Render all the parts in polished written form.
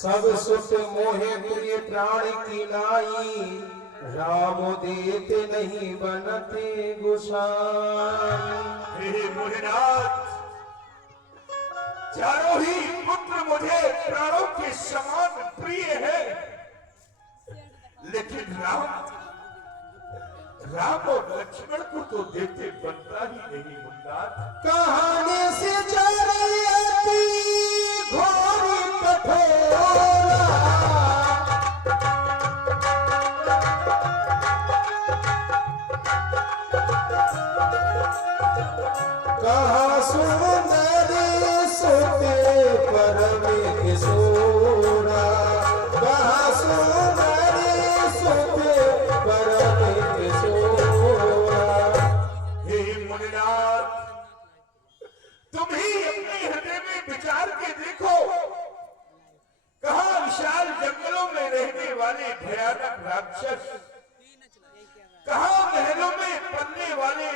सब सुत मोहे प्रिय प्राण की नाई, राम देते नहीं बनते गोसाई। हे मुनिनाथ, चारों ही पुत्र मुझे प्राणों के समान प्रिय है, लेकिन राम और लक्ष्मण को तो देते बनता ही नहीं मुन्नाथ। कहानी से चली अति घोरी कठोरा, कहा सुंदरी सोते परम किशोरा, कहा सुंदरी सोते परम किशोरा। हे मुनिनाथ, तुम ही अपने हृदय में विचार के देखो, कहा विशाल जंगलों में रहने वाले भयानक राक्षस, कहा महलों में पलने वाले,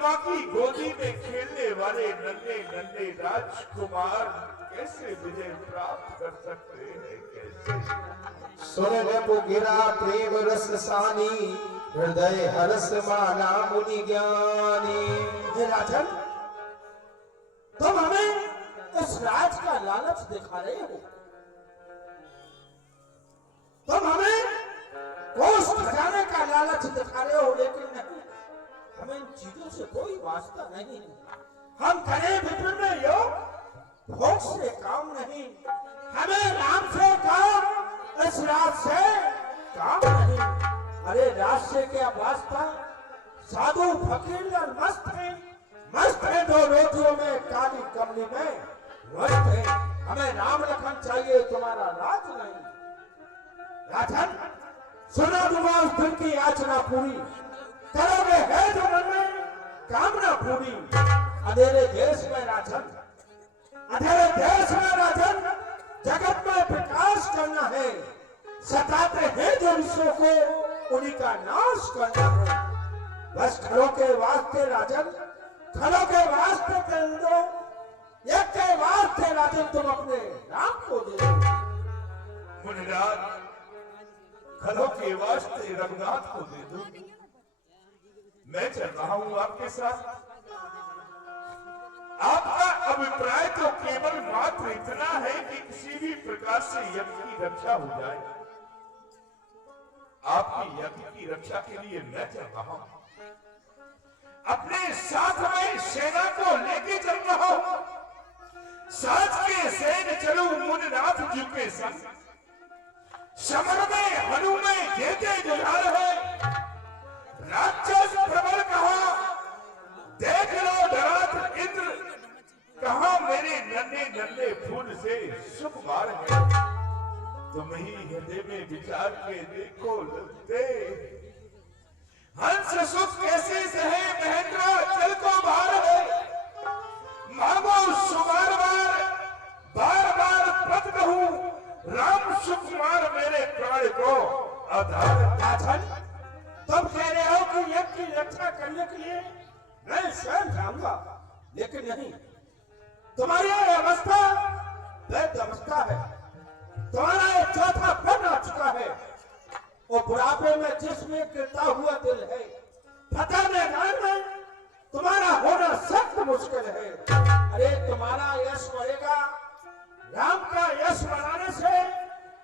माँ की गोदी में खेलने वाले नन्हे नन्हे राजकुमार कैसे विजय प्राप्त कर सकते हैं, कैसे? सुन को गिरा प्रेम रस सानी, हृदय हर्ष माना मुनि ज्ञानी। हे राजन, तुम हमें इस राज का लालच दिखा रहे हो, तुम हमें कोष खजाने का लालच दिखा रहे हो, लेकिन नहीं, हमें इन चीजों से कोई वास्ता नहीं। हम करे विपिन में योग, भोग से काम नहीं, हमें राम से काम, इस राज से काम नहीं। अरे राज से क्या वास्ता, साधु फकीर और मस्त है दो रोटियों में, काली कमली में मस्त है। हमें राम लखन चाहिए, तुम्हारा राज नहीं। राजन, सुना दूंगा उस दिन की याचना पूरी, करोगे है जो मन में कामना पूरी। अंधेरे देश में राजन, अंधेरे देश में राजन, जगत में विकास करना है, सताते हैं जो विश्व को, उन्हीं का नाश करना है। बस खड़ों के वास्ते राजन, खड़ों के वास्ते कर दो, एक के वास्ते राजन तुम अपने राम को दे दो। मुनिनाथ, खलों के वास्ते रघुनाथ को दे दो। मैं चल रहा हूं आपके साथ। आपका अभिप्राय तो केवल मात्र इतना है कि किसी भी प्रकार से यज्ञ की रक्षा हो जाए। आपकी यज्ञ की रक्षा के लिए मैं चल रहा हूं, अपने साथ में सेना को लेके चल रहा हूं। साथ के सैन्य चलो मुनिनाथ जी के संग, समर में हनु में जेते जुझार है, राक्षस प्रबल कहा, देख लो धरात इंद्र, कहा मेरे नन्हे नन्हे फूल से सुकुमार है। तुम ही हृदय में विचार के देखो लगते, हंस सुख कैसे सहे महेंद्र, चल को भार है, मांगो सुमार बार बार पद कहूं, राम सुकुमार मेरे प्राण को आधार। राजन, तुम कह रहे हो कि यज्ञ की रक्षा करने के लिए मैं स्वयं जाऊंगा, लेकिन नहीं, तुम्हारी यह अवस्था वैध अवस्था है। तुम्हारा एक चौथा पन आ चुका है, वो बुढ़ापे में जिसमें गिरता हुआ दिल है, फतेह मैदान में तुम्हारा होना सख्त मुश्किल है। अरे तुम्हारा यश बढ़ेगा, राम का यश बढ़ाने से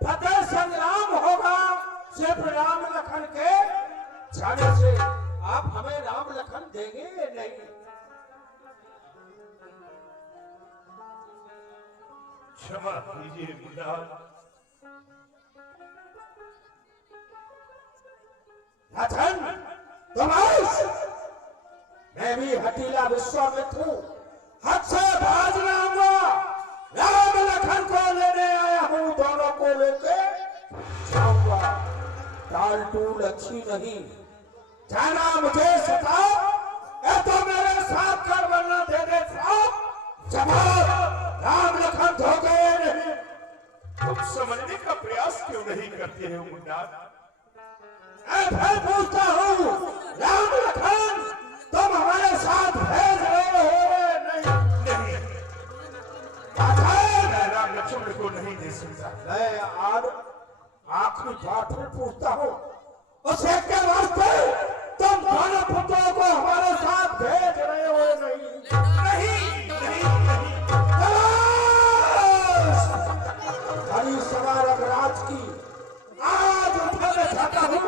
फतेह संग्राम होगा, सिर्फ राम लखन के जाने से। आप हमें राम लखन देंगे या नहीं? क्षमा कीजिए मुन्नाथ, राजन, तुम आओ। मैं भी हटीला विश्वामित्र हूं, हद से भाग लाऊंगा, राम लखन को लेने आया हूं, दोनों को लेके जाऊंगा। टाल टूल अच्छी नहीं, जाना मुझे सताओ, ये तो मेरे साथ कर वरना दे दे साहब। जवाब, राम लखन धो गए नहीं। तुम समझने का प्रयास क्यों नहीं करते हो मुन्नाथ? फिर पूछता हूँ, राम लखन तुम हमारे साथ भेज रहे हो? नहीं, नहीं, राजन, राम लक्ष्मण को नहीं दे सकता। मैं आज आखिरी बात में पूछता हूँ, उसे के वास्ते तुम दोनों पुत्रों को हमारे साथ भेज रहे हो? नहीं हरी सवार अगराज की आज उठाने जाता हूँ।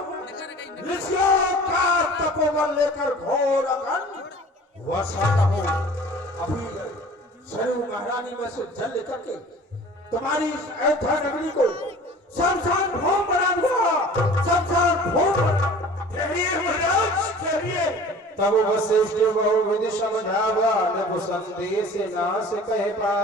ऋषियों का तपोबल लेकर घोर अग्नि वर्षाता हूँ। अभी सरयू महारानी में से जल लेकर के तुम्हारी अयोध्या नगरी को शमशान भूमि बना दूंगा। शमशान भूमि। ठहरिए महाराज, ठहरिए। तब वशिष्ठ बहुविध समझावा, नभ संदेश नाश कह पा।